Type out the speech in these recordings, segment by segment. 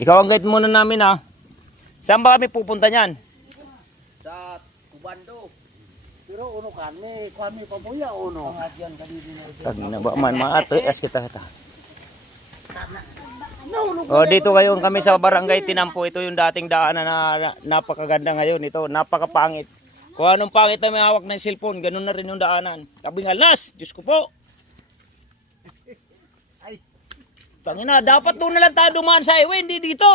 Ikaw ang guide muna namin ha. Saan ba kami pupunta niyan? Sa Kubando. Pero uno kami pabuya uno. Tagina ba man maatias kita ta. Oh, dito ngayon kami sa Barangay Tinampo. Ito yung dating daanan na napakaganda ngayon. Ito, napakapangit. Kung anong pangit na may hawak ng cellphone, ganun na rin yung daanan. Kabing alas, Diyos ko po. Tangina, dapat doon na lang tayo dumaan sa highway, hindi dito.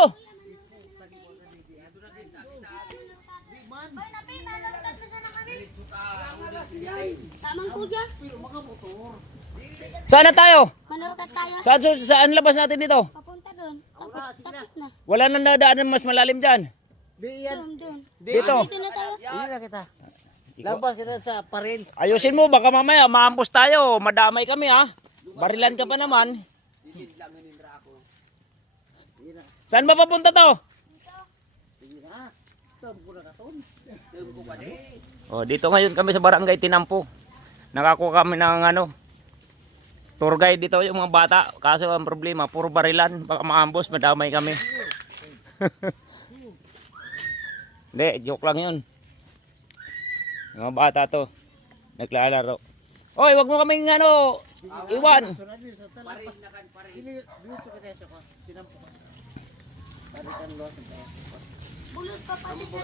Saan na tayo? Manukat tayo. Saan labas natin dito? Papunta doon. Tapos na. Wala nang nadaanan mas malalim dyan. Doon. Dito. Dito na tayo. Hindi na kita. Labas kita sa paril. Ayusin mo, baka mamaya maampos tayo. Madamay kami ha. Barilan ka pa naman. Saan ba papunta to? Oh, dito ngayon kami sa Barangay Tinampo. Nakakuha kami ng tour guide dito yung mga bata. Kaso ang problema, puro barilan. Baka maambos, madamay kami. Hindi, joke lang yun. Yung mga bata to, naglalaro. Oy, wag mo kaming iwan. Bulot pa pa dito.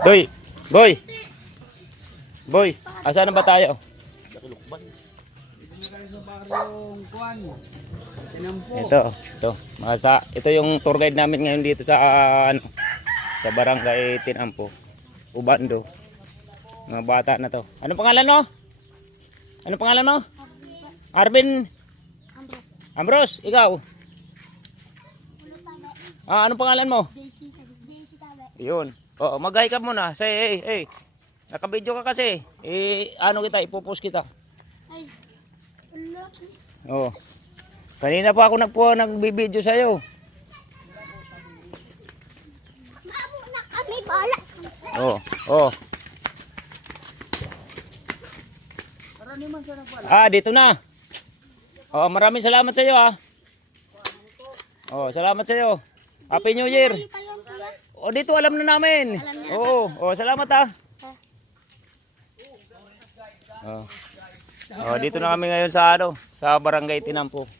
Boy, boy. Boy, asan na ba tayo? Ito. Ito yung tour guide namin ngayon dito sa sa Barangay Tinampo, Ubando. Mga bata na to. Ano pangalan mo? Ano pangalan mo? Arvin Ambros, ikaw? Ano pangalan mo? JC Tabe. Yun. Oo, mag-hi ka muna. Say, hey. Naka-video ka kasi. Ipopost kita. Ay. Wala. Oo. Kanina pa ako nagbibideo sa'yo. Maamo na kami bala. Oo. Dito na. Maraming salamat sa iyo salamat sa iyo. Happy New Year. Dito alam na namin. Salamat dito na kami ngayon sa sa Barangay Tinampo.